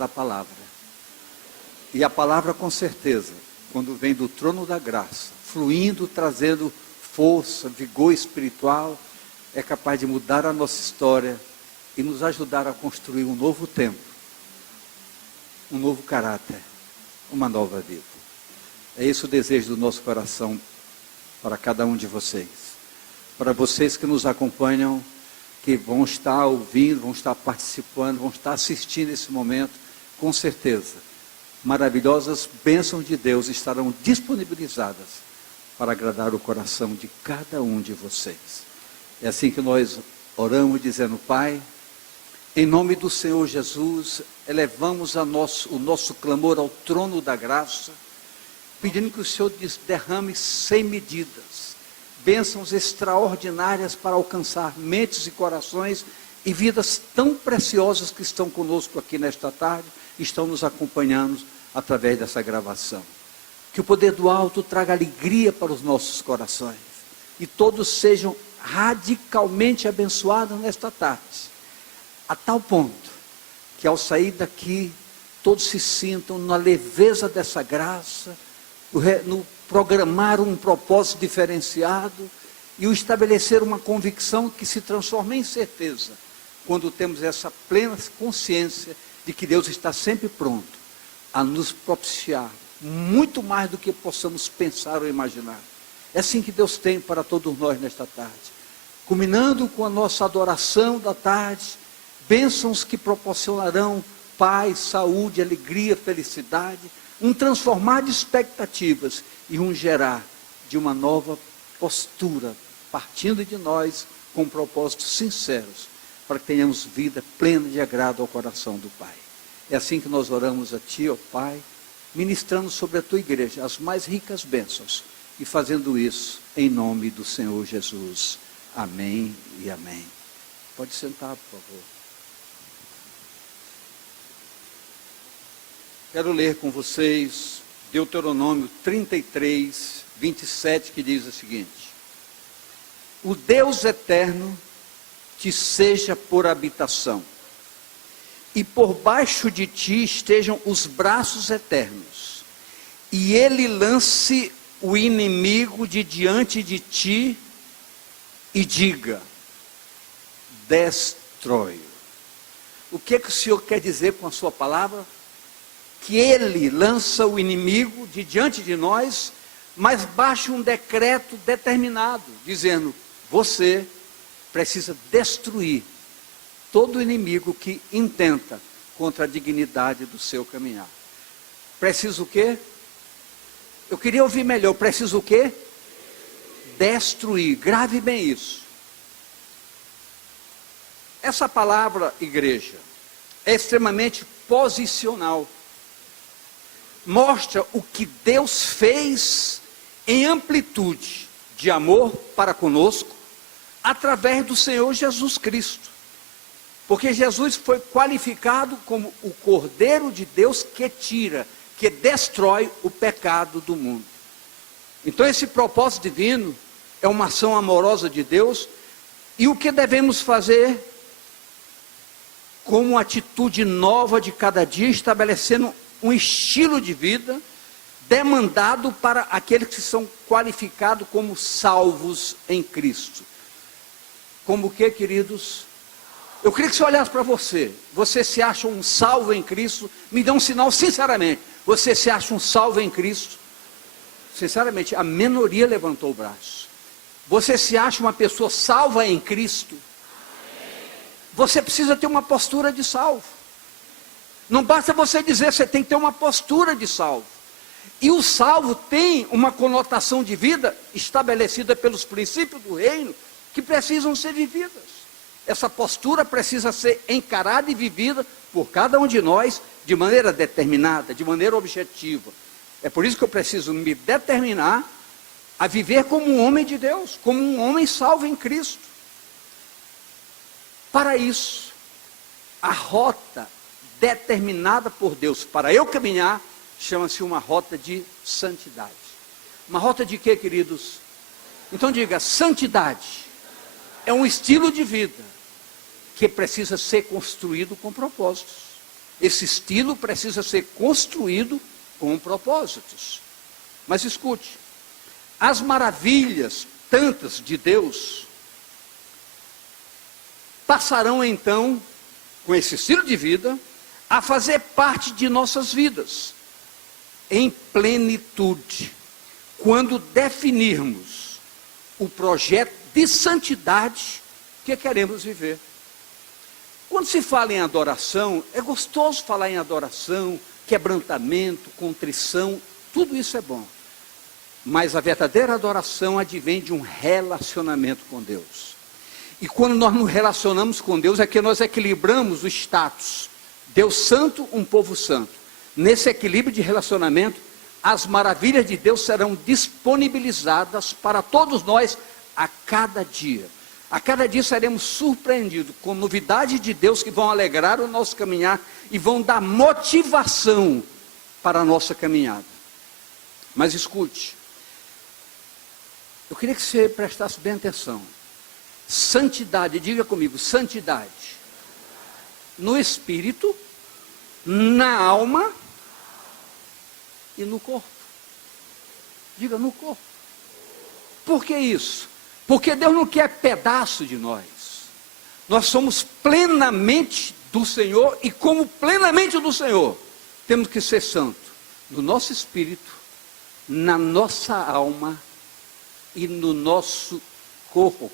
da palavra. E a palavra, com certeza, quando vem do trono da graça, fluindo, trazendo força, vigor espiritual, é capaz de mudar a nossa história e nos ajudar a construir um novo tempo, um novo caráter, uma nova vida. É esse o desejo do nosso coração para cada um de vocês. Para vocês que nos acompanham, que vão estar ouvindo, vão estar participando, vão estar assistindo esse momento, com certeza, maravilhosas bênçãos de Deus estarão disponibilizadas para agradar o coração de cada um de vocês. É assim que nós oramos, dizendo: Pai, em nome do Senhor Jesus, elevamos o nosso clamor ao trono da graça, pedindo que o Senhor derrame sem medidas bênçãos extraordinárias para alcançar mentes e corações e vidas tão preciosas que estão conosco aqui nesta tarde, estão nos acompanhando através dessa gravação. Que o poder do alto traga alegria para os nossos corações e todos sejam radicalmente abençoados nesta tarde, a tal ponto que ao sair daqui todos se sintam na leveza dessa graça, no programar um propósito diferenciado e o estabelecer uma convicção que se transforma em certeza, quando temos essa plena consciência de que Deus está sempre pronto a nos propiciar muito mais do que possamos pensar ou imaginar. É assim que Deus tem para todos nós nesta tarde, culminando com a nossa adoração da tarde, bênçãos que proporcionarão paz, saúde, alegria, felicidade, um transformar de expectativas e um gerar de uma nova postura, partindo de nós com propósitos sinceros, para que tenhamos vida plena de agrado ao coração do Pai. É assim que nós oramos a Ti, ó Pai, ministrando sobre a Tua igreja as mais ricas bênçãos, e fazendo isso em nome do Senhor Jesus. Amém e amém. Pode sentar, por favor. Quero ler com vocês Deuteronômio 33, 27, que diz o seguinte: o Deus eterno te seja por habitação, e por baixo de ti estejam os braços eternos, e ele lance o inimigo de diante de ti, e diga: destrói. O que o Senhor quer dizer com a sua palavra? Que ele lança o inimigo de diante de nós, mas baixa um decreto determinado, dizendo: você precisa destruir todo inimigo que intenta contra a dignidade do seu caminhar. Precisa o quê? Eu queria ouvir melhor. Precisa o quê? Destruir. Grave bem isso. Essa palavra, igreja, é extremamente posicional. Mostra o que Deus fez em amplitude de amor para conosco, através do Senhor Jesus Cristo. Porque Jesus foi qualificado como o Cordeiro de Deus que tira, que destrói o pecado do mundo. Então esse propósito divino é uma ação amorosa de Deus, e o que devemos fazer como atitude nova de cada dia, estabelecendo um estilo de vida demandado para aqueles que são qualificados como salvos em Cristo. Como o que, queridos? Eu queria que você olhasse para você. Você se acha um salvo em Cristo? Me dê um sinal sinceramente. Você se acha um salvo em Cristo? Sinceramente, a minoria levantou o braço. Você se acha uma pessoa salva em Cristo? Você precisa ter uma postura de salvo. Não basta você dizer, você tem que ter uma postura de salvo. E o salvo tem uma conotação de vida estabelecida pelos princípios do reino, que precisam ser vividas. Essa postura precisa ser encarada e vivida por cada um de nós de maneira determinada, de maneira objetiva. É por isso que eu preciso me determinar a viver como um homem de Deus, como um homem salvo em Cristo. Para isso, a rota determinada por Deus para eu caminhar chama-se uma rota de santidade. Uma rota de quê, queridos? Então diga: santidade é um estilo de vida que precisa ser construído com propósitos. Esse estilo precisa ser construído com propósitos. Mas escute, as maravilhas tantas de Deus passarão então, com esse estilo de vida, a fazer parte de nossas vidas, em plenitude, quando definirmos o projeto de santidade que queremos viver. Quando se fala em adoração, é gostoso falar em adoração, quebrantamento, contrição, tudo isso é bom. Mas a verdadeira adoração advém de um relacionamento com Deus. E quando nós nos relacionamos com Deus, é que nós equilibramos o status. Deus santo, um povo santo. Nesse equilíbrio de relacionamento, as maravilhas de Deus serão disponibilizadas para todos nós a cada dia. A cada dia seremos surpreendidos com novidades de Deus que vão alegrar o nosso caminhar e vão dar motivação para a nossa caminhada. Mas escute, eu queria que você prestasse bem atenção. Santidade, diga comigo, santidade. No espírito, na alma e no corpo. Diga, no corpo. Por que isso? Porque Deus não quer pedaço de nós. Nós somos plenamente do Senhor e como plenamente do Senhor, temos que ser santos no nosso espírito, na nossa alma e no nosso corpo.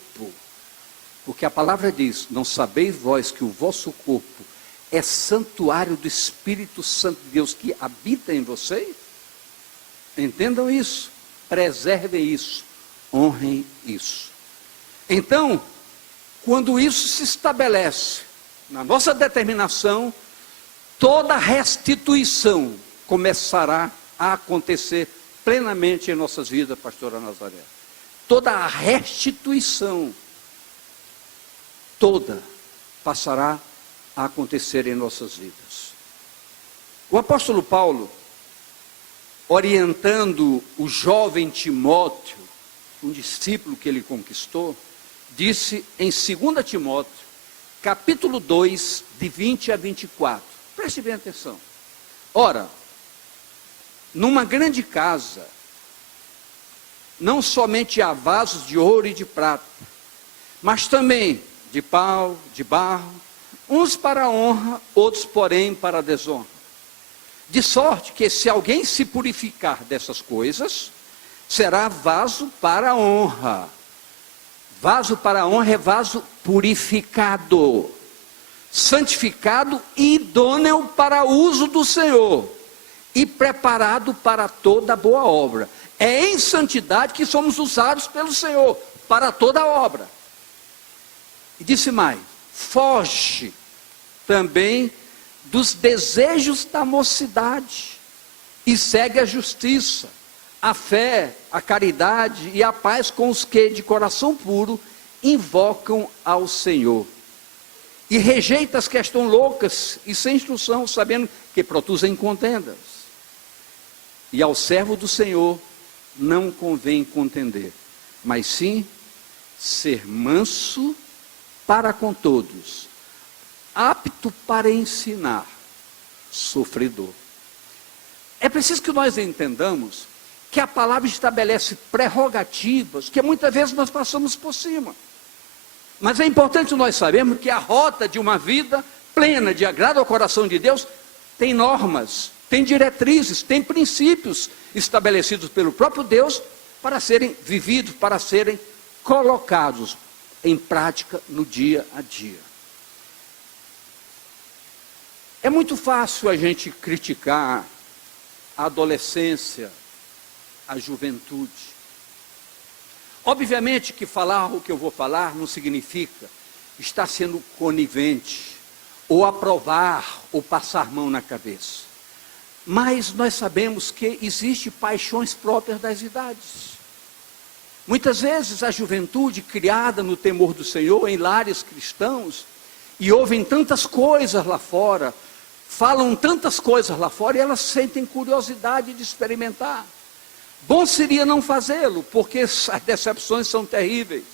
Porque a palavra diz, não sabeis vós que o vosso corpo é santuário do Espírito Santo de Deus que habita em vocês? Entendam isso, preservem isso, honrem isso. Então, quando isso se estabelece na nossa determinação, toda restituição começará a acontecer plenamente em nossas vidas, pastora Nazaré. Toda a restituição, toda, passará a acontecer em nossas vidas. O apóstolo Paulo, orientando o jovem Timóteo, um discípulo que ele conquistou, disse em 2 Timóteo, capítulo 2, de 20 a 24. Preste bem atenção. Ora, numa grande casa, não somente há vasos de ouro e de prata, mas também de pau, de barro, uns para a honra, outros, porém, para a desonra. De sorte que se alguém se purificar dessas coisas, será vaso para a honra. Vaso para a honra é vaso purificado, santificado e idôneo para uso do Senhor, e preparado para toda boa obra. É em santidade que somos usados pelo Senhor, para toda obra. E disse mais, foge também dos desejos da mocidade, e segue a justiça, a fé, a caridade e a paz com os que de coração puro invocam ao Senhor. E rejeita as que estão loucas e sem instrução, sabendo que produzem contendas. E ao servo do Senhor não convém contender, mas sim ser manso para com todos, apto para ensinar, sofredor. É preciso que nós entendamos que a palavra estabelece prerrogativas que muitas vezes nós passamos por cima. Mas é importante nós sabermos que a rota de uma vida plena de agrado ao coração de Deus tem normas, tem diretrizes, tem princípios estabelecidos pelo próprio Deus para serem vividos, para serem colocados em prática no dia a dia. É muito fácil a gente criticar a adolescência, a juventude. Obviamente que falar o que eu vou falar não significa estar sendo conivente, ou aprovar, ou passar mão na cabeça. Mas nós sabemos que existem paixões próprias das idades. Muitas vezes a juventude criada no temor do Senhor, em lares cristãos, e ouvem tantas coisas lá fora, falam tantas coisas lá fora, e elas sentem curiosidade de experimentar. Bom seria não fazê-lo, porque as decepções são terríveis.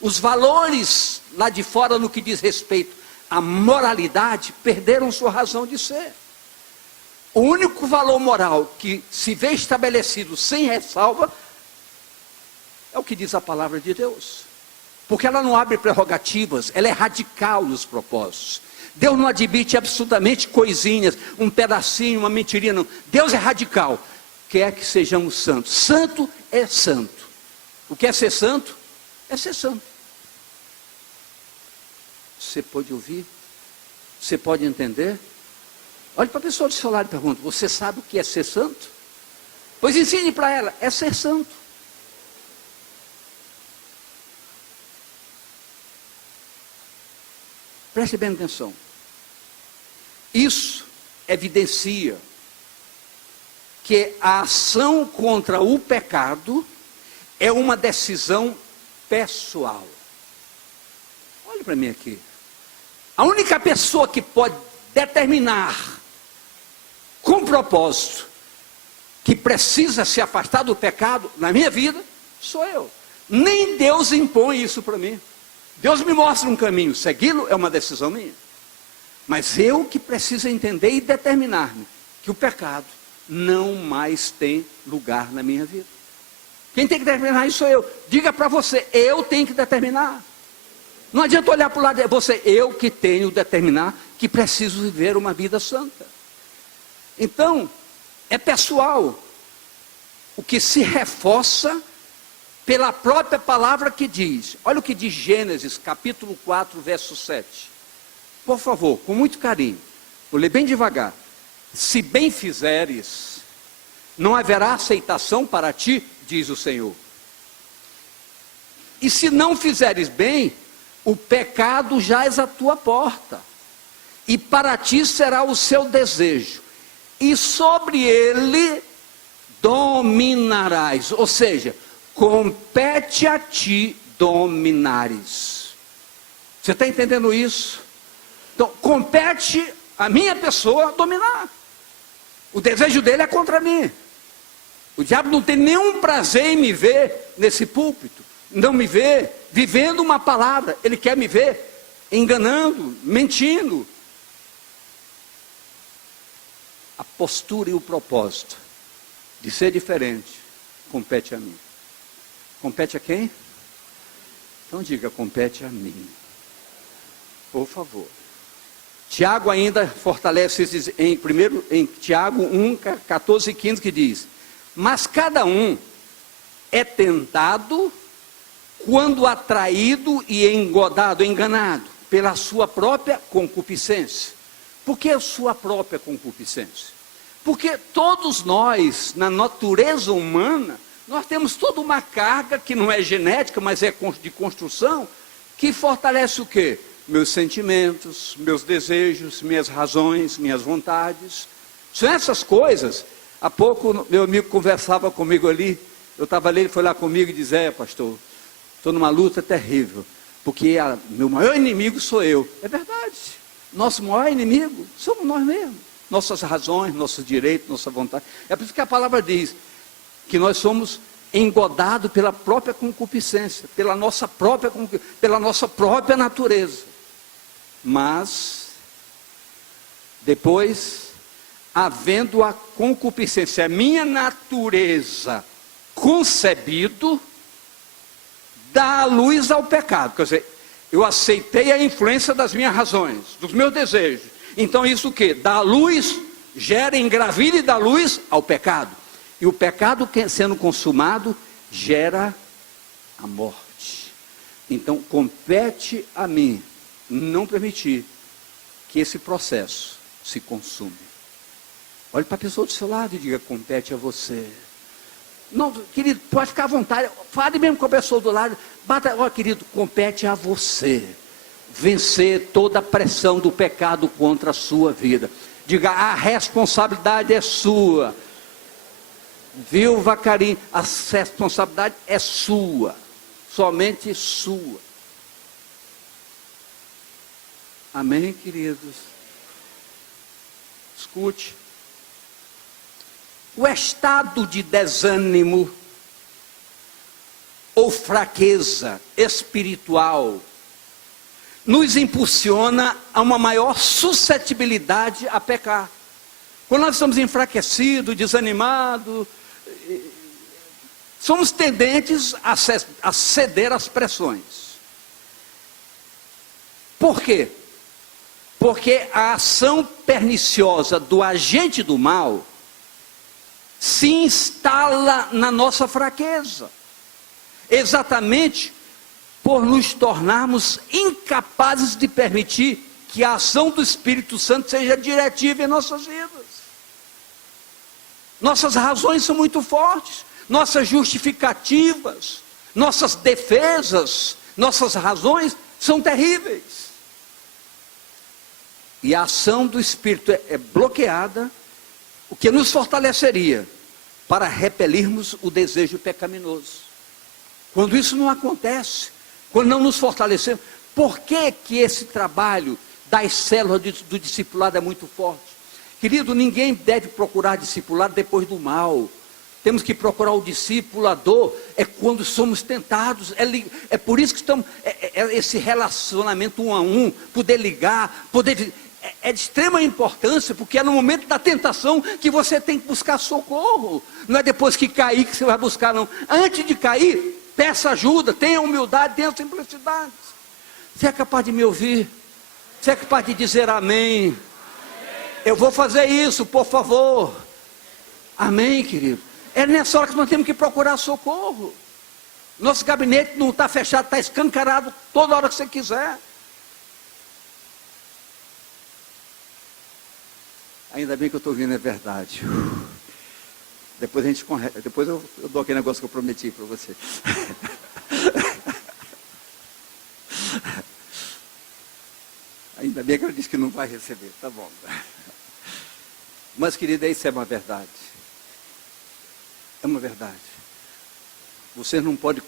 Os valores lá de fora no que diz respeito a moralidade perderam sua razão de ser. O único valor moral que se vê estabelecido sem ressalva é o que diz a palavra de Deus. Porque ela não abre prerrogativas, ela é radical nos propósitos. Deus não admite absolutamente coisinhas, um pedacinho, uma mentirinha, não. Deus é radical, quer que sejamos santos. Santo é santo. O que é ser santo? É ser santo. Você pode ouvir? Você pode entender? Olhe para a pessoa do seu lado e pergunta: você sabe o que é ser santo? Pois ensine para ela, é ser santo. Preste bem atenção. Isso evidencia que a ação contra o pecado é uma decisão pessoal. Olha para mim aqui. A única pessoa que pode determinar com propósito que precisa se afastar do pecado na minha vida sou eu. Nem Deus impõe isso para mim. Deus me mostra um caminho, segui-lo é uma decisão minha. Mas eu que preciso entender e determinar-me que o pecado não mais tem lugar na minha vida. Quem tem que determinar isso sou eu. Diga para você, eu tenho que determinar. Não adianta olhar para o lado de você, eu que tenho que determinar que preciso viver uma vida santa. Então, é pessoal. O que se reforça pela própria palavra que diz. Olha o que diz Gênesis, capítulo 4, verso 7. Por favor, com muito carinho. Vou ler bem devagar. Se bem fizeres, não haverá aceitação para ti, diz o Senhor. E se não fizeres bem, o pecado jaz à tua porta. E para ti será o seu desejo. E sobre ele dominarás. Ou seja, compete a ti dominares. Você está entendendo isso? Então, compete a minha pessoa dominar. O desejo dele é contra mim. O diabo não tem nenhum prazer em me ver nesse púlpito. Não me vê vivendo uma palavra. Ele quer me ver enganando, mentindo. A postura e o propósito de ser diferente compete a mim. Compete a quem? Então diga, compete a mim. Por favor. Tiago ainda fortalece isso em Tiago 1, 14 e 15, que diz: mas cada um é tentado quando atraído e enganado pela sua própria concupiscência. Por que a sua própria concupiscência? Porque todos nós, na natureza humana, nós temos toda uma carga que não é genética, mas é de construção, que fortalece o quê? Meus sentimentos, meus desejos, minhas razões, minhas vontades. São essas coisas. Há pouco meu amigo conversava comigo ali, eu estava ali, ele foi lá comigo e disse: pastor, estou numa luta terrível, porque meu maior inimigo sou eu. É verdade, nosso maior inimigo somos nós mesmos, nossas razões, nossos direitos, nossa vontade. É por isso que a palavra diz que nós somos engodados pela própria concupiscência, pela nossa própria natureza. Mas depois, havendo a concupiscência, a minha natureza concebido, dá a luz ao pecado. Quer dizer, eu aceitei a influência das minhas razões, dos meus desejos. Então isso o quê? Dá a luz, gera, engravida e dá luz ao pecado. E o pecado sendo consumado, gera a morte. Então compete a mim não permitir que esse processo se consuma. Olhe para a pessoa do seu lado e diga: compete a você. Não, querido, pode ficar à vontade, fale mesmo com a pessoa do lado, querido, compete a você vencer toda a pressão do pecado contra a sua vida. Diga: a responsabilidade é sua. Viu, Vacarim? A responsabilidade é sua, somente sua. Amém, queridos? Escute. O estado de desânimo ou fraqueza espiritual nos impulsiona a uma maior suscetibilidade a pecar. Quando nós estamos enfraquecidos, desanimados, somos tendentes a ceder às pressões. Por quê? Porque a ação perniciosa do agente do mal se instala na nossa fraqueza, exatamente por nos tornarmos incapazes de permitir que a ação do Espírito Santo seja diretiva em nossas vidas. Nossas razões são muito fortes, nossas justificativas, nossas defesas, nossas razões são terríveis. E a ação do Espírito é bloqueada, o que nos fortaleceria para repelirmos o desejo pecaminoso. Quando isso não acontece, quando não nos fortalecemos, por que que esse trabalho das células do discipulado é muito forte? Querido, ninguém deve procurar discipulado depois do mal. Temos que procurar o discipulador quando somos tentados. É por isso que estamos, esse relacionamento 1 a 1, poder ligar, é de extrema importância, porque é no momento da tentação que você tem que buscar socorro. Não é depois que cair que você vai buscar, não. Antes de cair, peça ajuda, tenha humildade, tenha simplicidade. Você é capaz de me ouvir? Você é capaz de dizer amém? Eu vou fazer isso, por favor. Amém, querido? É nessa hora que nós temos que procurar socorro. Nosso gabinete não está fechado, está escancarado toda hora que você quiser. Ainda bem que eu estou ouvindo, é verdade. Depois a gente depois eu dou aquele negócio que eu prometi para você. Ainda bem que eu disse que não vai receber, tá bom. Mas, querida, isso é uma verdade. É uma verdade. Você não pode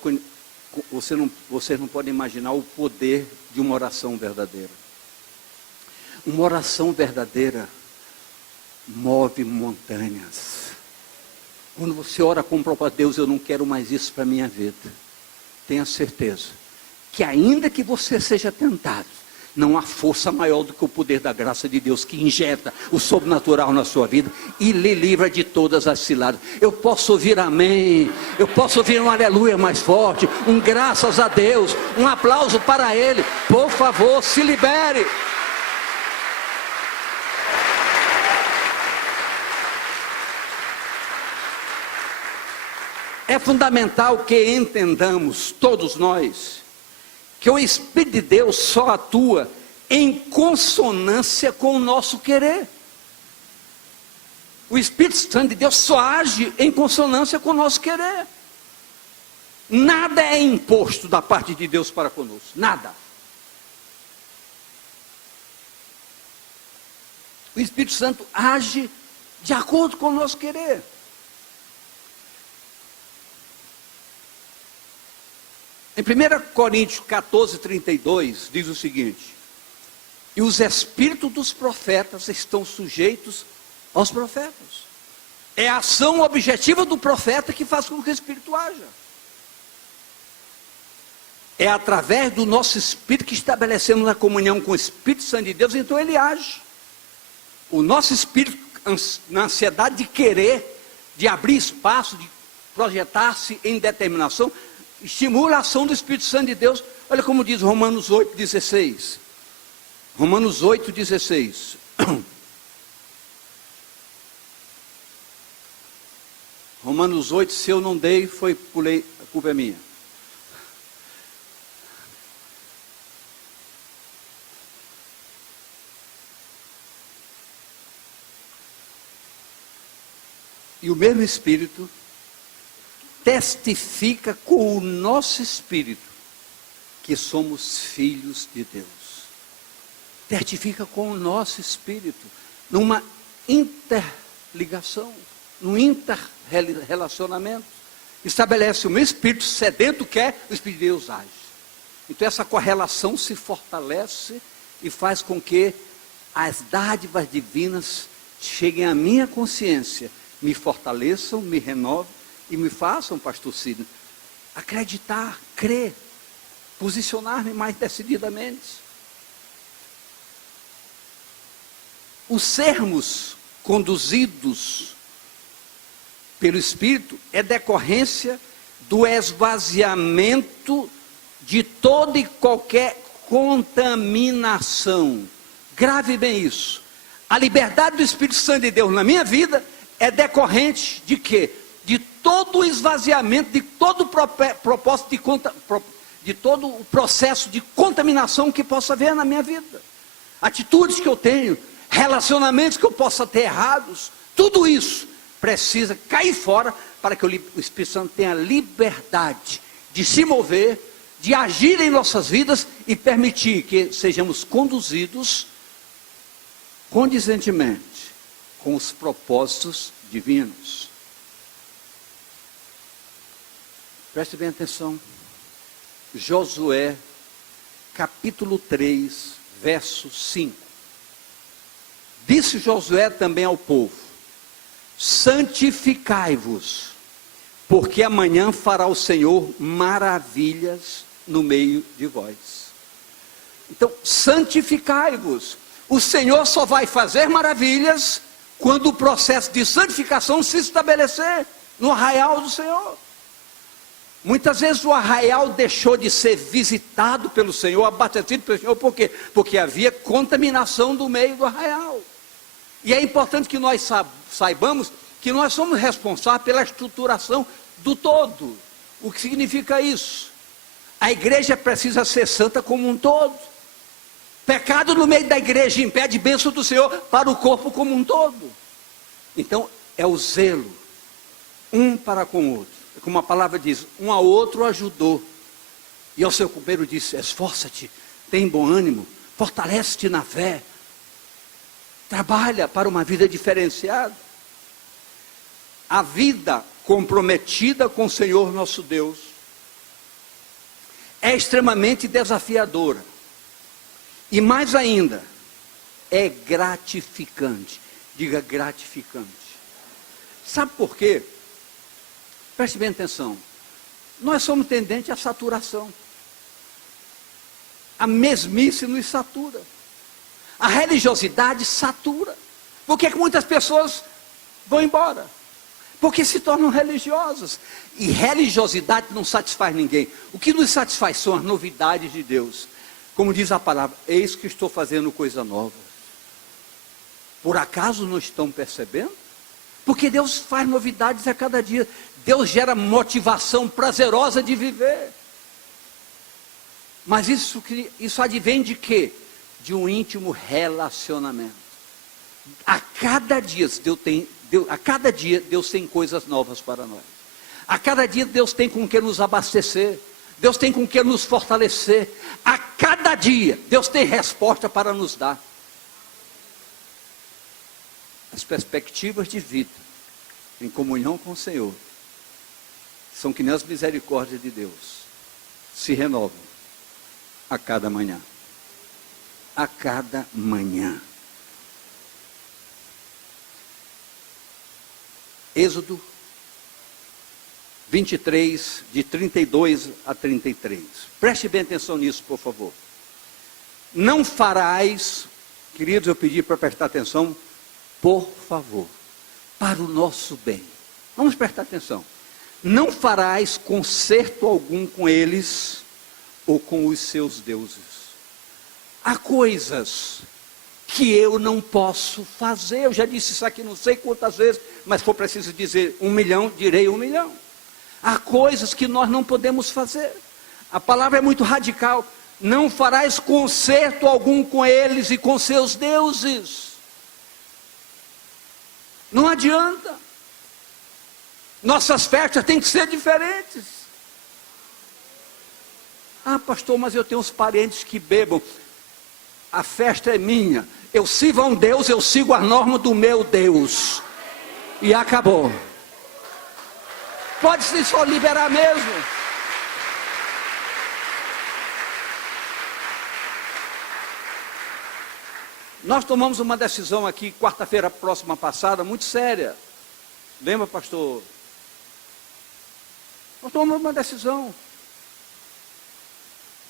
imaginar o poder de uma oração verdadeira. Uma oração verdadeira move montanhas. Quando você ora com o propósito, Deus, eu não quero mais isso para a minha vida. Tenha certeza que ainda que você seja tentado, não há força maior do que o poder da graça de Deus que injeta o sobrenatural na sua vida e lhe livra de todas as ciladas. Eu posso ouvir amém, eu posso ouvir um aleluia mais forte, um graças a Deus, um aplauso para Ele. Por favor, se libere. É fundamental que entendamos, todos nós, que o Espírito de Deus só atua em consonância com o nosso querer. O Espírito Santo de Deus só age em consonância com o nosso querer. Nada é imposto da parte de Deus para conosco, nada. O Espírito Santo age de acordo com o nosso querer. Em 1 Coríntios 14, 32, diz o seguinte: e os espíritos dos profetas estão sujeitos aos profetas. É a ação objetiva do profeta que faz com que o Espírito haja. É através do nosso espírito que estabelecemos a comunhão com o Espírito Santo de Deus, então ele age. O nosso espírito, na ansiedade de querer, de abrir espaço, de projetar-se em determinação, estimula a ação do Espírito Santo de Deus. Olha como diz Romanos 8, 16. Romanos 8, 16. Romanos 8, se eu não dei, pulei, a culpa é minha. E o mesmo Espírito testifica com o nosso espírito que somos filhos de Deus. Testifica com o nosso espírito, numa interligação, num interrelacionamento. Estabelece o meu espírito sedento quer, o Espírito de Deus age. Então essa correlação se fortalece e faz com que as dádivas divinas cheguem à minha consciência, me fortaleçam, me renovem, e me façam, pastor Sidney, acreditar, crer, posicionar-me mais decididamente. o sermos conduzidos pelo Espírito é decorrência do esvaziamento de toda e qualquer contaminação. Grave bem isso. A liberdade do Espírito Santo de Deus na minha vida é decorrente de quê? De todo o esvaziamento, de todo o propósito de todo o processo de contaminação que possa haver na minha vida. Atitudes que eu tenho, relacionamentos que eu possa ter errados, tudo isso precisa cair fora para que o Espírito Santo tenha liberdade de se mover, de agir em nossas vidas e permitir que sejamos conduzidos condizentemente com os propósitos divinos. Preste bem atenção. Josué, capítulo 3, verso 5. Disse Josué também ao povo: santificai-vos, porque amanhã fará o Senhor maravilhas no meio de vós. Então, santificai-vos. O Senhor só vai fazer maravilhas quando o processo de santificação se estabelecer no arraial do Senhor. Muitas vezes o arraial deixou de ser visitado pelo Senhor, abastecido pelo Senhor, por quê? Porque havia contaminação do meio do arraial. E é importante que nós saibamos que nós somos responsáveis pela estruturação do todo. O que significa isso? A igreja precisa ser santa como um todo. Pecado no meio da igreja impede bênção do Senhor para o corpo como um todo. Então, é o zelo, um para com o outro. Como a palavra diz, um ao outro ajudou. E ao seu companheiro disse: esforça-te, tem bom ânimo, fortalece-te na fé. Trabalha para uma vida diferenciada. A vida comprometida com o Senhor nosso Deus é extremamente desafiadora. E mais ainda, é gratificante. Diga gratificante. Sabe por quê? Preste bem atenção. Nós somos tendentes à saturação. A mesmice nos satura. A religiosidade satura. Por que muitas pessoas vão embora? Porque se tornam religiosas. E religiosidade não satisfaz ninguém. O que nos satisfaz são as novidades de Deus. Como diz a palavra: eis que estou fazendo coisa nova. Por acaso não estão percebendo? Porque Deus faz novidades a cada dia. Deus gera motivação prazerosa de viver. Mas isso advém de quê? De um íntimo relacionamento. A cada dia Deus tem coisas novas para nós. A cada dia Deus tem com que nos abastecer. Deus tem com que nos fortalecer. A cada dia Deus tem resposta para nos dar. As perspectivas de vida em comunhão com o Senhor são que nem as misericórdias de Deus se renovam a cada manhã. A cada manhã. Êxodo 23, de 32 a 33. Preste bem atenção nisso, por favor. Não farás, queridos, eu pedi para prestar atenção, por favor, para o nosso bem. Vamos prestar atenção. Não farás concerto algum com eles ou com os seus deuses. Há coisas que eu não posso fazer. Eu já disse isso aqui não sei quantas vezes, mas for preciso dizer 1 milhão, direi 1 milhão. Há coisas que nós não podemos fazer. A palavra é muito radical. Não farás concerto algum com eles e com seus deuses. Não adianta. Nossas festas têm que ser diferentes. Ah, pastor, mas eu tenho uns parentes que bebam. A festa é minha. Eu sirvo a um Deus, eu sigo a norma do meu Deus. E acabou. Pode-se só liberar mesmo. Nós tomamos uma decisão aqui, quarta-feira próxima passada, muito séria. Lembra, pastor? Nós tomamos uma decisão.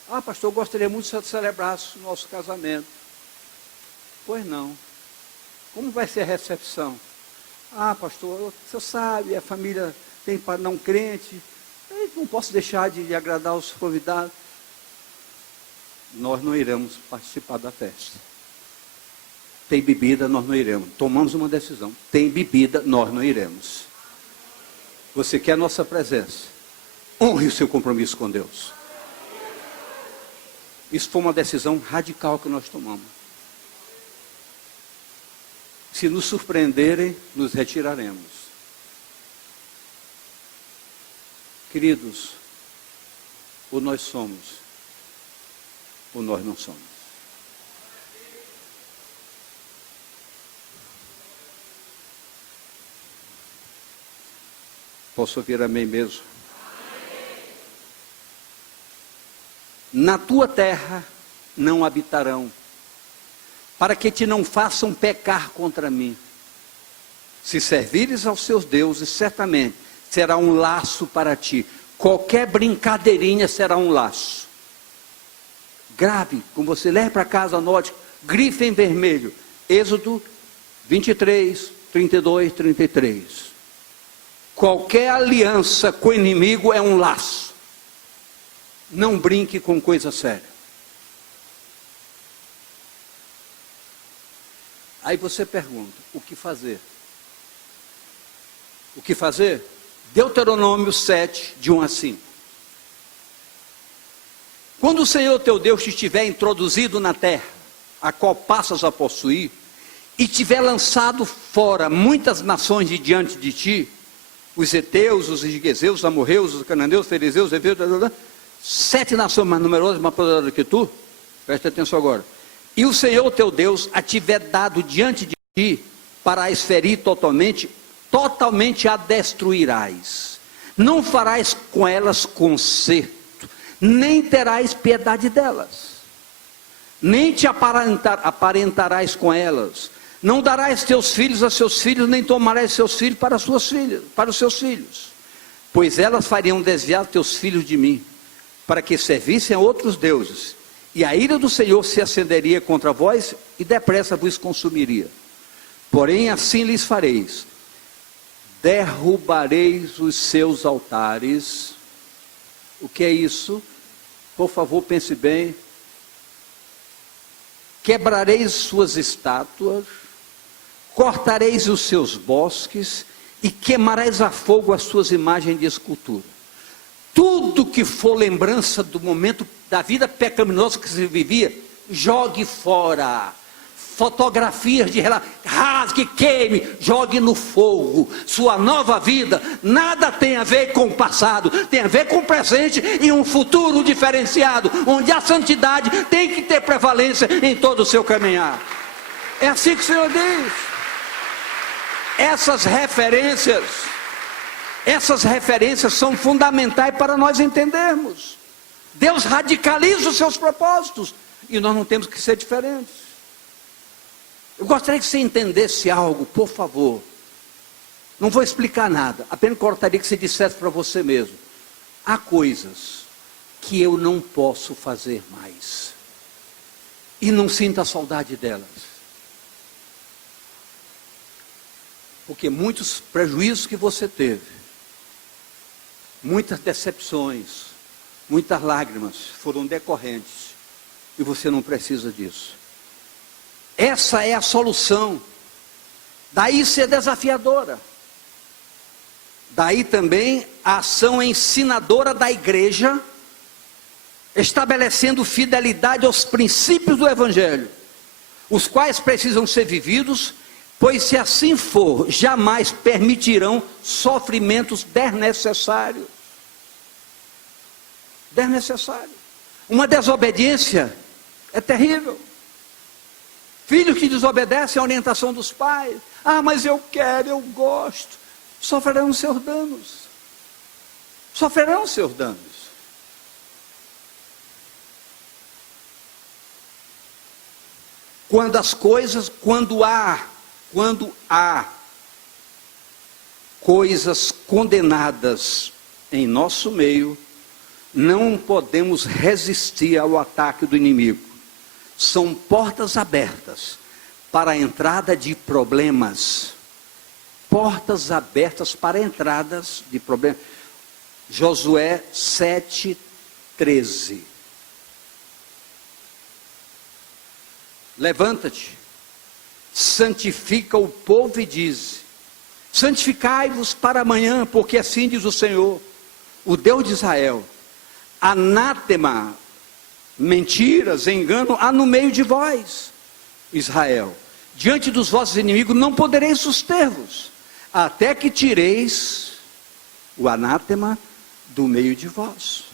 Ah, pastor, eu gostaria muito de celebrar o nosso casamento. Pois não. Como vai ser a recepção? Ah, pastor, o senhor sabe, a família tem para não crente, eu não posso deixar de agradar os convidados. Nós não iremos participar da festa. Tem bebida, nós não iremos. Tomamos uma decisão. Tem bebida, nós não iremos. Você quer a nossa presença? Honre o seu compromisso com Deus. Isso foi uma decisão radical que nós tomamos. Se nos surpreenderem, nos retiraremos. Queridos, ou nós somos, ou nós não somos. Posso ouvir amém mesmo? Na tua terra não habitarão, para que te não façam pecar contra mim. Se servires aos seus deuses, certamente será um laço para ti. Qualquer brincadeirinha será um laço. Grave, como você leva para casa, anote, grife em vermelho. Êxodo 23, 32, 33. Qualquer aliança com o inimigo é um laço. Não brinque com coisa séria. Aí você pergunta, o que fazer? O que fazer? Deuteronômio 7, de 1 a 5. Quando o Senhor teu Deus te tiver introduzido na terra, a qual passas a possuir, e tiver lançado fora muitas nações de diante de ti, os heteus, os girgezeus, os amorreus, os cananeus, os fariseus, os heveus, 7 nações mais numerosas, mais poderosas que tu, preste atenção agora. E o Senhor teu Deus a tiver dado diante de ti, para as ferir totalmente a destruirás. Não farás com elas conserto, nem terás piedade delas, nem te aparentarás com elas. Não darás teus filhos a seus filhos, nem tomarás seus filhos para suas filhas, para os seus filhos, pois elas fariam desviar teus filhos de mim, para que servissem a outros deuses, e a ira do Senhor se acenderia contra vós, e depressa vos consumiria. Porém assim lhes fareis: derrubareis os seus altares. O que é isso? Por favor, pense bem. Quebrareis suas estátuas, cortareis os seus bosques, e queimareis a fogo as suas imagens de escultura. Tudo que for lembrança do momento da vida pecaminosa que se vivia, jogue fora. Fotografias de rasgue, queime, jogue no fogo. Sua nova vida nada tem a ver com o passado, tem a ver com o presente e um futuro diferenciado, onde a santidade tem que ter prevalência em todo o seu caminhar. É assim que o Senhor diz. Essas referências são fundamentais para nós entendermos. Deus radicaliza os seus propósitos e nós não temos que ser diferentes. Eu gostaria que você entendesse algo, por favor. Não vou explicar nada, apenas gostaria que você dissesse para você mesmo: há coisas que eu não posso fazer mais, e não sinta saudade delas, porque muitos prejuízos que você teve, muitas decepções, muitas lágrimas foram decorrentes, e você não precisa disso. Essa é a solução. Daí ser desafiadora. Daí também a ação ensinadora da igreja, estabelecendo fidelidade aos princípios do Evangelho, os quais precisam ser vividos, pois se assim for, jamais permitirão sofrimentos desnecessários. Desnecessário. Uma desobediência é terrível. Filhos que desobedecem à orientação dos pais. Ah, mas eu quero, eu gosto. Sofrerão seus danos. Sofrerão seus danos. Quando há coisas condenadas em nosso meio, não podemos resistir ao ataque do inimigo. São portas abertas para a entrada de problemas. Portas abertas para entradas de problemas. Josué 7:13. Levanta-te, santifica o povo e diz: santificai-vos para amanhã, porque assim diz o Senhor, o Deus de Israel: anátema, mentiras, engano há no meio de vós, Israel. Diante dos vossos inimigos não podereis suster-vos, até que tireis o anátema do meio de vós.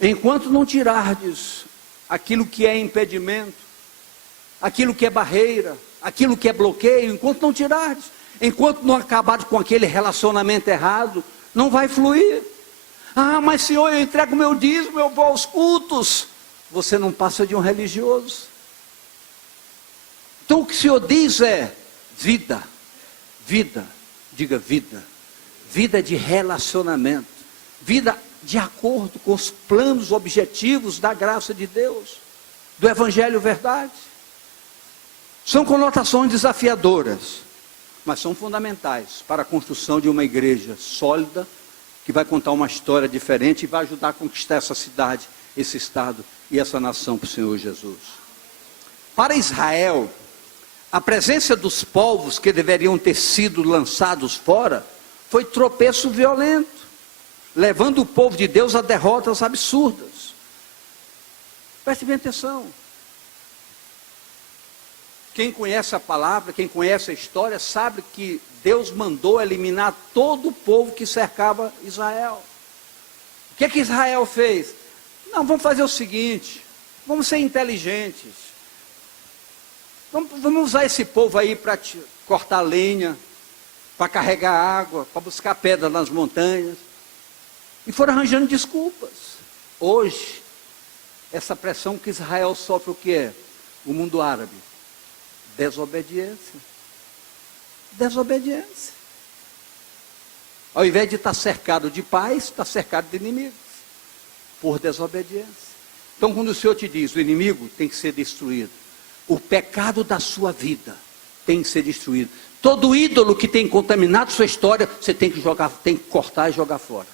Enquanto não tirardes aquilo que é impedimento, aquilo que é barreira, aquilo que é bloqueio, enquanto não tirardes, enquanto não acabardes com aquele relacionamento errado, não vai fluir. Ah, mas Senhor, eu entrego meu dízimo, eu vou aos cultos. Você não passa de um religioso. Então o que o Senhor diz é vida, vida, diga vida, vida de relacionamento, vida de acordo com os planos, objetivos da graça de Deus, do Evangelho verdade. São conotações desafiadoras, mas são fundamentais para a construção de uma igreja sólida, que vai contar uma história diferente e vai ajudar a conquistar essa cidade, esse estado e essa nação para o Senhor Jesus. Para Israel, a presença dos povos que deveriam ter sido lançados fora, foi tropeço violento, levando o povo de Deus a derrotas absurdas. Preste bem atenção. Quem conhece a palavra, quem conhece a história, sabe que Deus mandou eliminar todo o povo que cercava Israel. O que Israel fez? Não, vamos fazer o seguinte, vamos ser inteligentes. Vamos usar esse povo aí para cortar lenha, para carregar água, para buscar pedra nas montanhas. E foram arranjando desculpas. Hoje, essa pressão que Israel sofre, o que é? O mundo árabe. Desobediência. Desobediência. Ao invés de estar cercado de paz, está cercado de inimigos. Por desobediência. Então, quando o Senhor te diz, o inimigo tem que ser destruído, o pecado da sua vida tem que ser destruído. Todo ídolo que tem contaminado sua história, você tem que jogar, tem que cortar e jogar fora.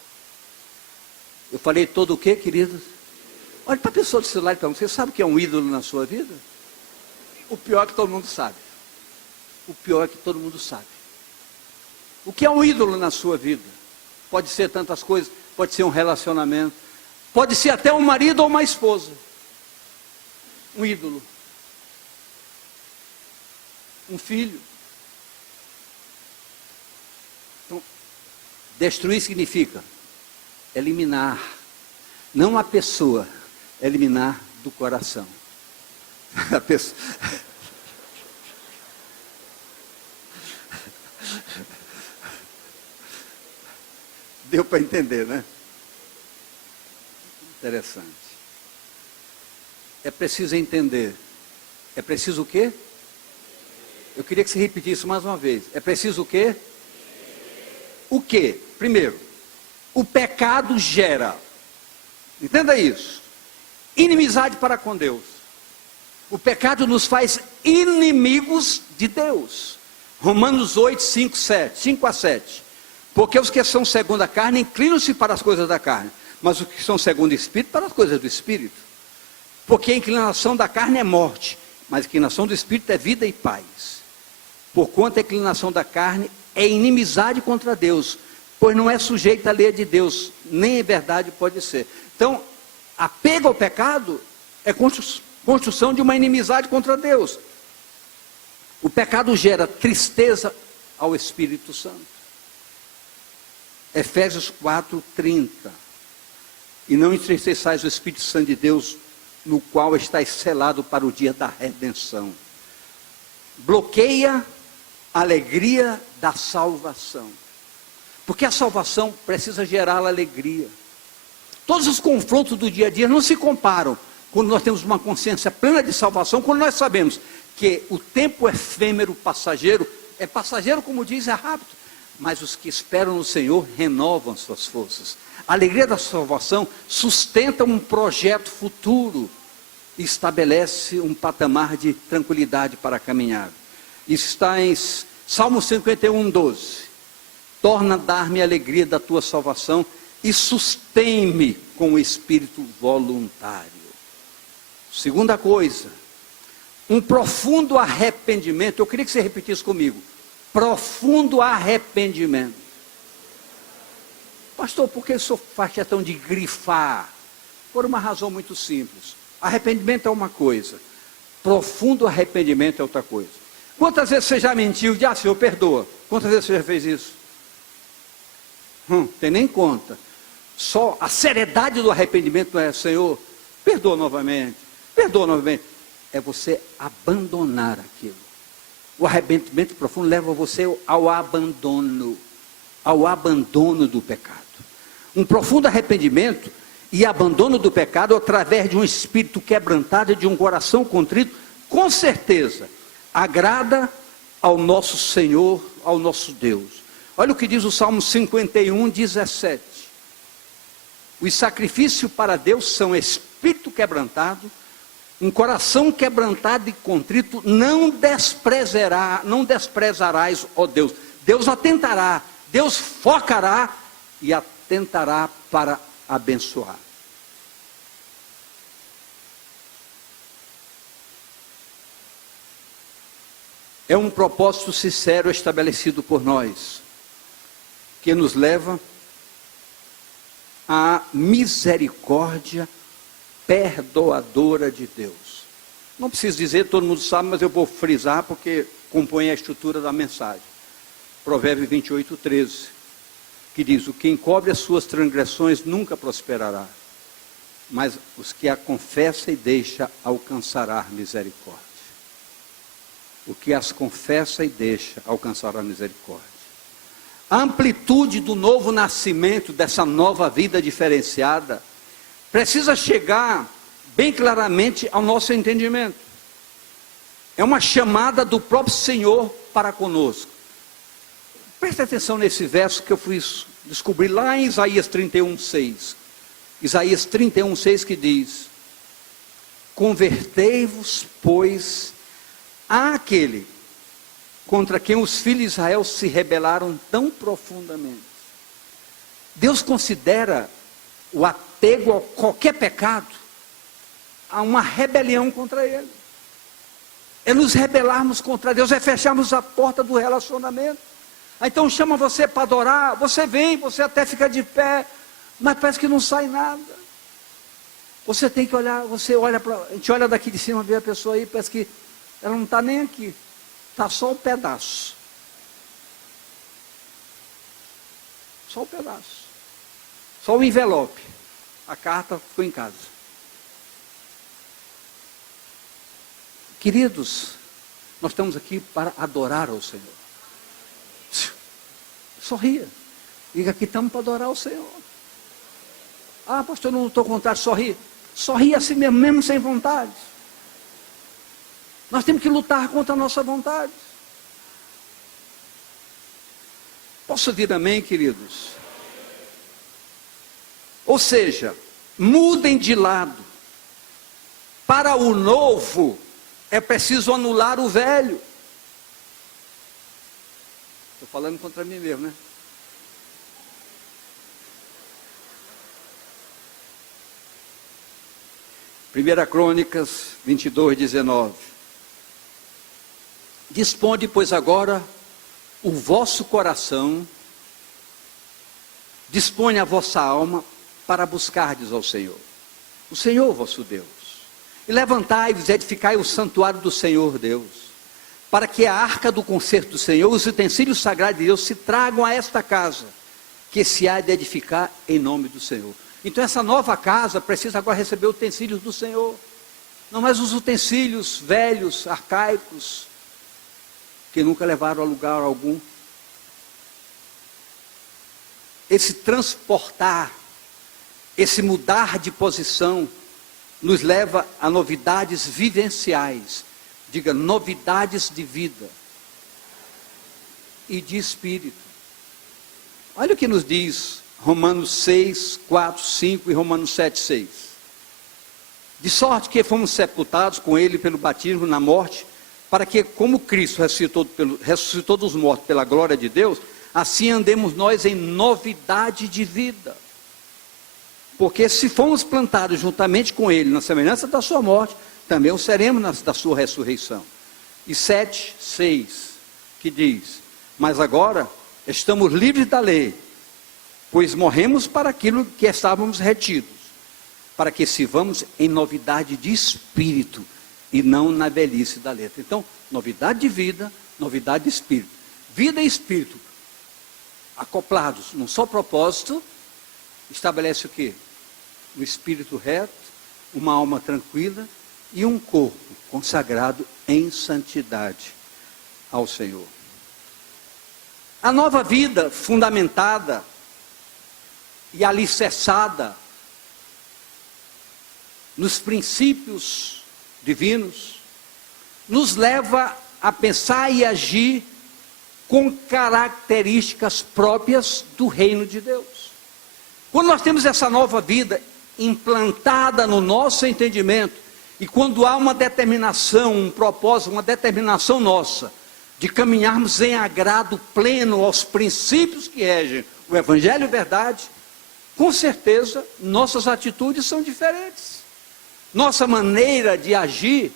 Eu falei todo o quê, queridos? Olha para a pessoa do celular e pergunta: você sabe o que é um ídolo na sua vida? O pior é que todo mundo sabe. O pior é que todo mundo sabe. O que é um ídolo na sua vida? Pode ser tantas coisas, pode ser um relacionamento, pode ser até um marido ou uma esposa. Um ídolo. Um filho. Então, destruir significa eliminar, não a pessoa, eliminar do coração. A pessoa. Deu para entender, né? Interessante. É preciso entender. É preciso o quê? Eu queria que você repetisse mais uma vez. É preciso o quê? O quê? Primeiro, o pecado gera, entenda isso, inimizade para com Deus. O pecado nos faz inimigos de Deus. Romanos 8, 5 a 7. Porque os que são segundo a carne inclinam-se para as coisas da carne, mas os que são segundo o Espírito para as coisas do Espírito. Porque a inclinação da carne é morte, mas a inclinação do Espírito é vida e paz. Porquanto a inclinação da carne é inimizade contra Deus, pois não é sujeita à lei de Deus, nem em verdade pode ser. Então, apego ao pecado é construção de uma inimizade contra Deus. O pecado gera tristeza ao Espírito Santo. Efésios 4:30. E não entristeçais o Espírito Santo de Deus, no qual estáis selado para o dia da redenção. Bloqueia a alegria da salvação. Porque a salvação precisa gerar alegria. Todos os confrontos do dia a dia não se comparam quando nós temos uma consciência plena de salvação, quando nós sabemos que o tempo efêmero passageiro, é passageiro como diz, é rápido, mas os que esperam no Senhor renovam suas forças. A alegria da salvação sustenta um projeto futuro e estabelece um patamar de tranquilidade para a caminhada. Isso está em Salmo 51, 12. Torna a dar-me a alegria da tua salvação e sustém-me com o espírito voluntário. Segunda coisa, um profundo arrependimento. Eu queria que você repetisse comigo. Profundo arrependimento. Pastor, por que o senhor faz questão de grifar? Por uma razão muito simples. Arrependimento é uma coisa, profundo arrependimento é outra coisa. Quantas vezes você já mentiu e disse, Senhor, perdoa? Quantas vezes você já fez isso? Tem nem conta. Só a seriedade do arrependimento não é, Senhor, perdoa novamente. Perdoa novamente. É você abandonar aquilo. O arrependimento profundo leva você ao abandono do pecado. Um profundo arrependimento e abandono do pecado através de um espírito quebrantado e de um coração contrito, com certeza, agrada ao nosso Senhor, ao nosso Deus. Olha o que diz o Salmo 51, 17. Os sacrifícios para Deus são espírito quebrantado, um coração quebrantado e contrito, não desprezarás, ó Deus. Deus atentará, Deus focará e atentará para abençoar. É um propósito sincero estabelecido por nós, que nos leva à misericórdia perdoadora de Deus. Não preciso dizer, todo mundo sabe, mas eu vou frisar porque compõe a estrutura da mensagem. Provérbio 28, 13, que diz, o que encobre as suas transgressões nunca prosperará, mas os que a confessa e deixa alcançará misericórdia. O que as confessa e deixa alcançará misericórdia. A amplitude do novo nascimento, dessa nova vida diferenciada, precisa chegar bem claramente ao nosso entendimento. É uma chamada do próprio Senhor para conosco. Preste atenção nesse verso que eu fui descobrir lá em Isaías 31, 6. Isaías 31, 6 que diz, convertei-vos, pois, àquele contra quem os filhos de Israel se rebelaram tão profundamente. Deus considera o apego a qualquer pecado a uma rebelião contra Ele. É nos rebelarmos contra Deus, é fecharmos a porta do relacionamento. Então chama você para adorar, você vem, você até fica de pé, mas parece que não sai nada. Você tem que olhar, a gente olha daqui de cima, vê a pessoa aí, parece que ela não está nem aqui, está só um pedaço. Só um pedaço. Só o envelope. A carta ficou em casa. Queridos, nós estamos aqui para adorar ao Senhor. Sorria. Diga que estamos para adorar ao Senhor. Ah, pastor, eu não estou com vontade de sorrir. Sorri assim mesmo, mesmo sem vontade. Nós temos que lutar contra a nossa vontade. Posso ouvir amém, queridos? Ou seja, mudem de lado. Para o novo, é preciso anular o velho. Estou falando contra mim mesmo, né? Primeira Crônicas 22, 19. Disponde, pois, agora o vosso coração, dispõe a vossa alma para buscardes ao Senhor, o Senhor vosso Deus, e levantai-vos e edificai o santuário do Senhor Deus, para que a arca do concerto do Senhor, os utensílios sagrados de Deus, se tragam a esta casa, que se há de edificar em nome do Senhor. Então essa nova casa precisa agora receber utensílios do Senhor, não mais os utensílios velhos, arcaicos, que nunca levaram a lugar algum. Esse transportar, esse mudar de posição, nos leva a novidades vivenciais. Diga, novidades de vida e de espírito. Olha o que nos diz Romanos 6, 4, 5 e Romanos 7, 6. De sorte que fomos sepultados com Ele pelo batismo na morte, para que, como Cristo ressuscitou dos mortos pela glória de Deus, assim andemos nós em novidade de vida. Porque se fomos plantados juntamente com Ele, na semelhança da sua morte, também o seremos da sua ressurreição. E 7:6, que diz: mas agora estamos livres da lei, pois morremos para aquilo que estávamos retidos, para que sirvamos em novidade de espírito, e não na velhice da letra. Então, novidade de vida, novidade de espírito. Vida e espírito, acoplados num só propósito, estabelece o quê? Um espírito reto, uma alma tranquila e um corpo consagrado em santidade ao Senhor. A nova vida fundamentada e alicerçada nos princípios divinos, nos leva a pensar e agir com características próprias do reino de Deus. Quando nós temos essa nova vida implantada no nosso entendimento, e quando há uma determinação, um propósito, uma determinação nossa, de caminharmos em agrado pleno aos princípios que regem o Evangelho e verdade, com certeza nossas atitudes são diferentes. Nossa maneira de agir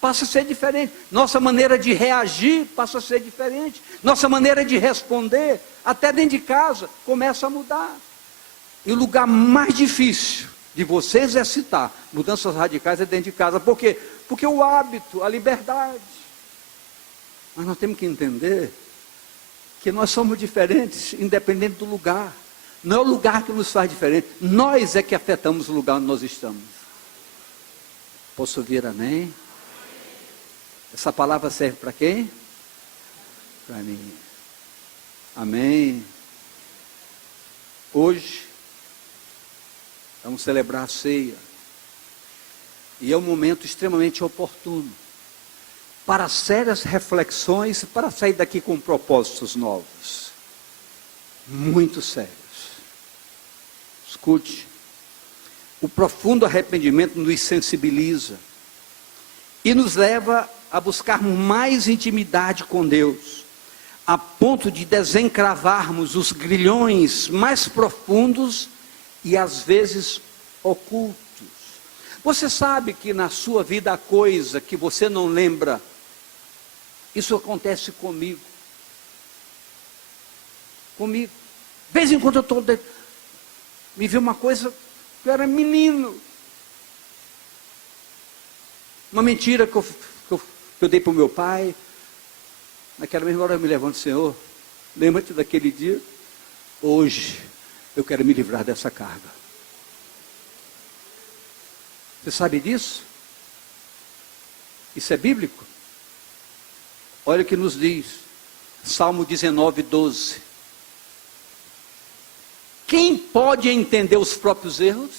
passa a ser diferente. Nossa maneira de reagir passa a ser diferente. Nossa maneira de responder, até dentro de casa, começa a mudar. E o lugar mais difícil de você exercitar mudanças radicais é dentro de casa. Por quê? Porque o hábito, a liberdade. Mas nós temos que entender que nós somos diferentes, independente do lugar. Não é o lugar que nos faz diferente. Nós é que afetamos o lugar onde nós estamos. Posso ouvir amém? Essa palavra serve para quem? Para mim. Amém. Hoje, vamos celebrar a ceia. E é um momento extremamente oportuno para sérias reflexões, para sair daqui com propósitos novos. Muito sérios. Escute. O profundo arrependimento nos sensibiliza e nos leva a buscarmos mais intimidade com Deus, a ponto de desencravarmos os grilhões mais profundos e às vezes ocultos. Você sabe que na sua vida há coisa que você não lembra. Isso acontece comigo. De vez em quando eu estou... Me vi uma coisa... Eu era menino. Uma mentira que eu dei para o meu pai. Naquela mesma hora eu me levanto, Senhor, lembra-te daquele dia. Hoje eu quero me livrar dessa carga. Você sabe disso? Isso é bíblico? Olha o que nos diz. Salmo 19:12. Quem pode entender os próprios erros?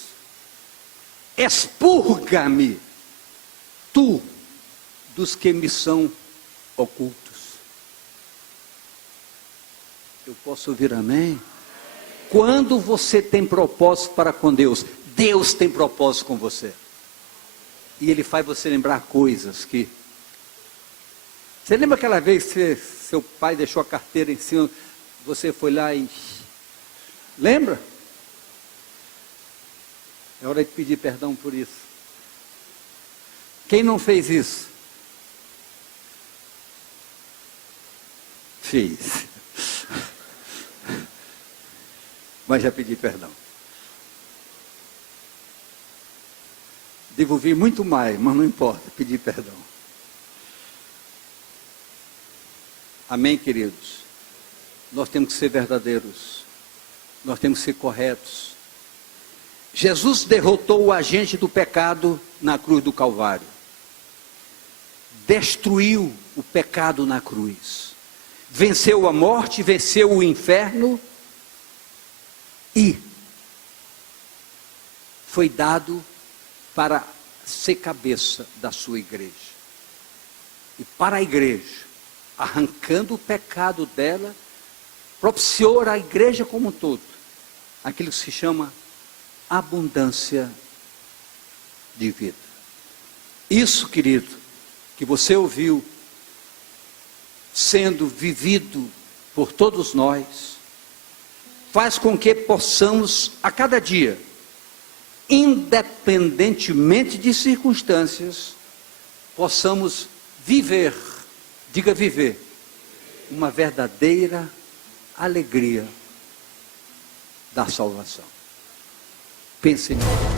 Expurga-me, tu, dos que me são ocultos. Eu posso ouvir amém? Quando você tem propósito para com Deus, Deus tem propósito com você. E Ele faz você lembrar coisas que... Você lembra aquela vez que seu pai deixou a carteira em cima, você foi lá e... Lembra? É hora de pedir perdão por isso. Quem não fez isso? Fiz. Mas já pedi perdão. Devolvi muito mais, mas não importa, pedi perdão. Amém, queridos? Nós temos que ser verdadeiros. Nós temos que ser corretos. Jesus derrotou o agente do pecado na cruz do Calvário. Destruiu o pecado na cruz. Venceu a morte, venceu o inferno. E foi dado para ser cabeça da sua igreja. E para a igreja, arrancando o pecado dela, propiciou à igreja como um todo aquilo que se chama abundância de vida. Isso, querido, que você ouviu sendo vivido por todos nós, faz com que possamos, a cada dia, independentemente de circunstâncias, possamos viver, diga viver, uma verdadeira alegria da salvação. Pense nisso.